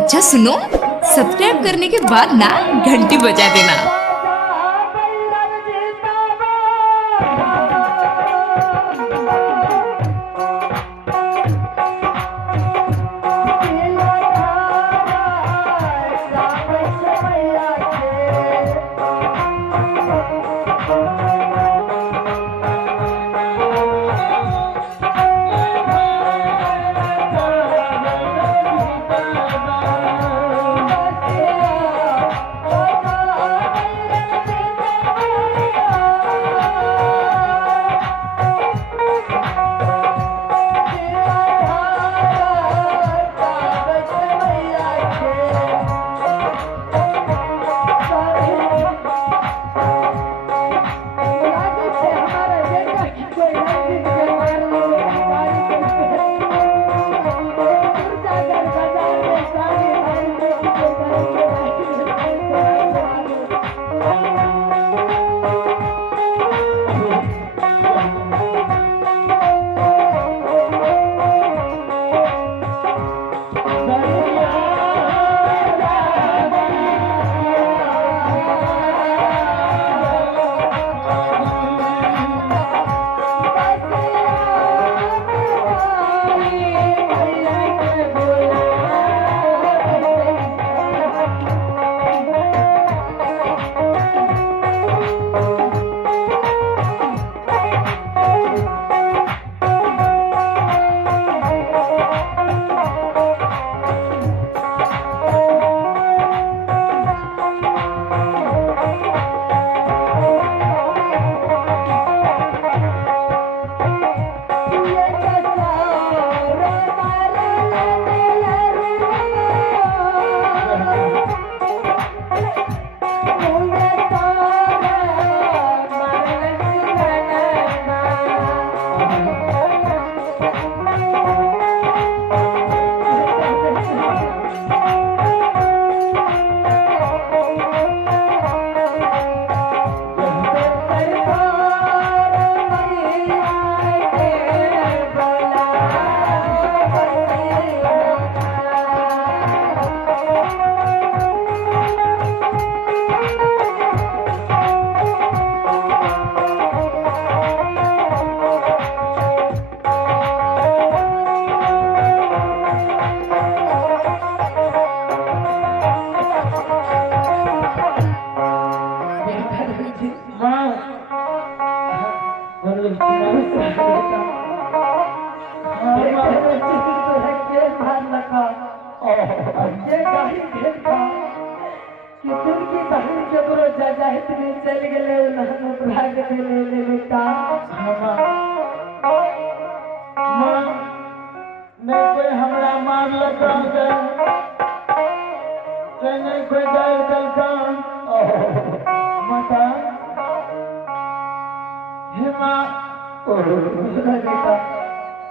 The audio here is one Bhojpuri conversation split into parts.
अच्छा सुनो, सब्सक्राइब करने के बाद ना घंटी बजा देना।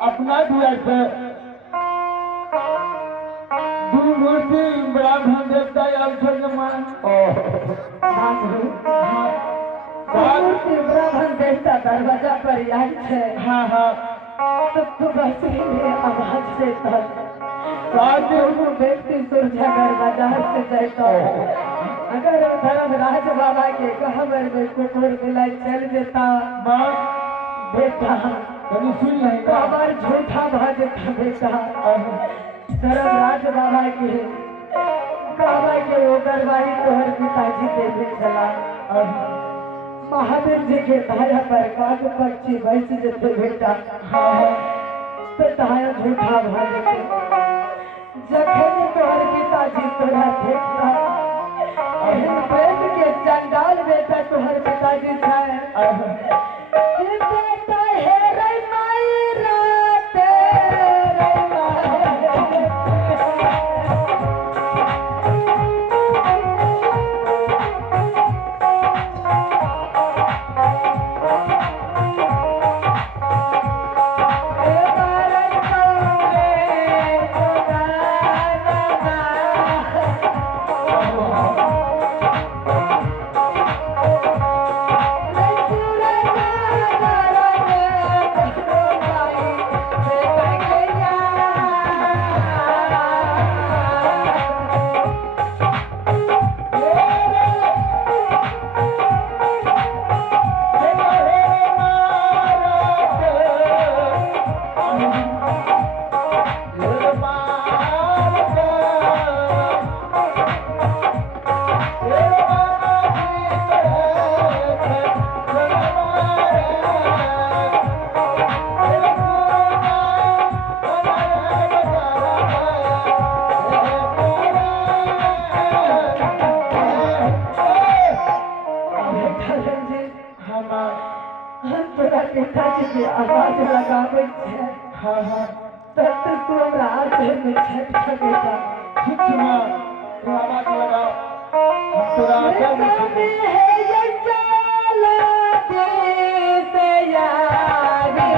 अपना दिया से दूरमूर्ति ब्राह्मण देवता ब्राह्मण देवता दरवाजा पर याद है। हाँ हाँ तो बस आवाज से व्यक्ति सुरजागर बाजार से जाता अगर धर्मराज बाबा के कहबर में कुकुर मिला चल देता बेटा सुन नहीं तो हमार झूठा भाजता बेटा धर्मराज बाबा के वो करवाई तोहर पिताजी के भेजला महावीर जी के धारा पर काग पक्षी बैठ जते बेटा तो ताया झूठा भाजते जखन तोहर पिताजी तोरा देखता प्रेम के चंडाल बेटा तोहर पिताजी अनाज लगावे छे हाँ हाँ तब तू हमरा हाथ में छट सकेगा ठीक है माँ तू आवाज लगाओ हम तोरा आगे में सुने है ये चला दे से यारी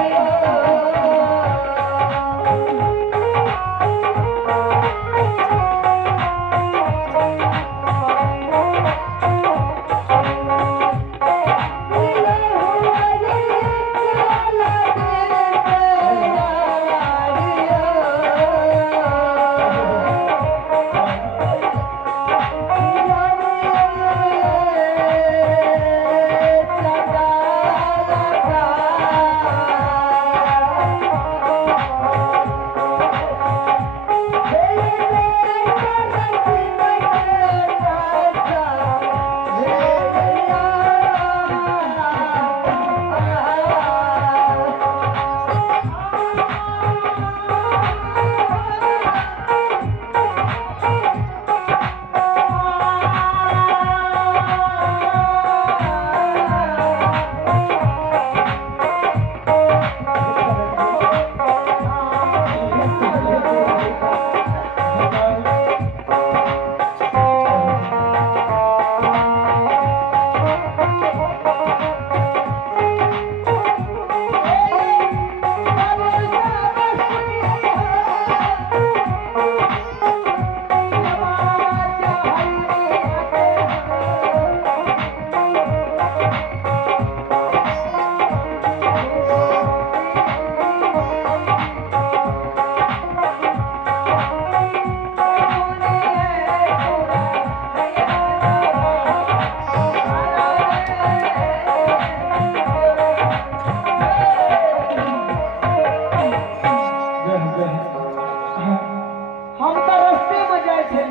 हम तो रास्ते में जाए थे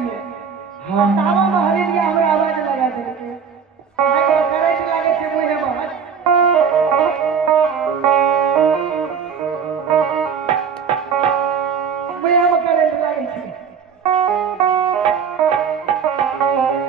हाँ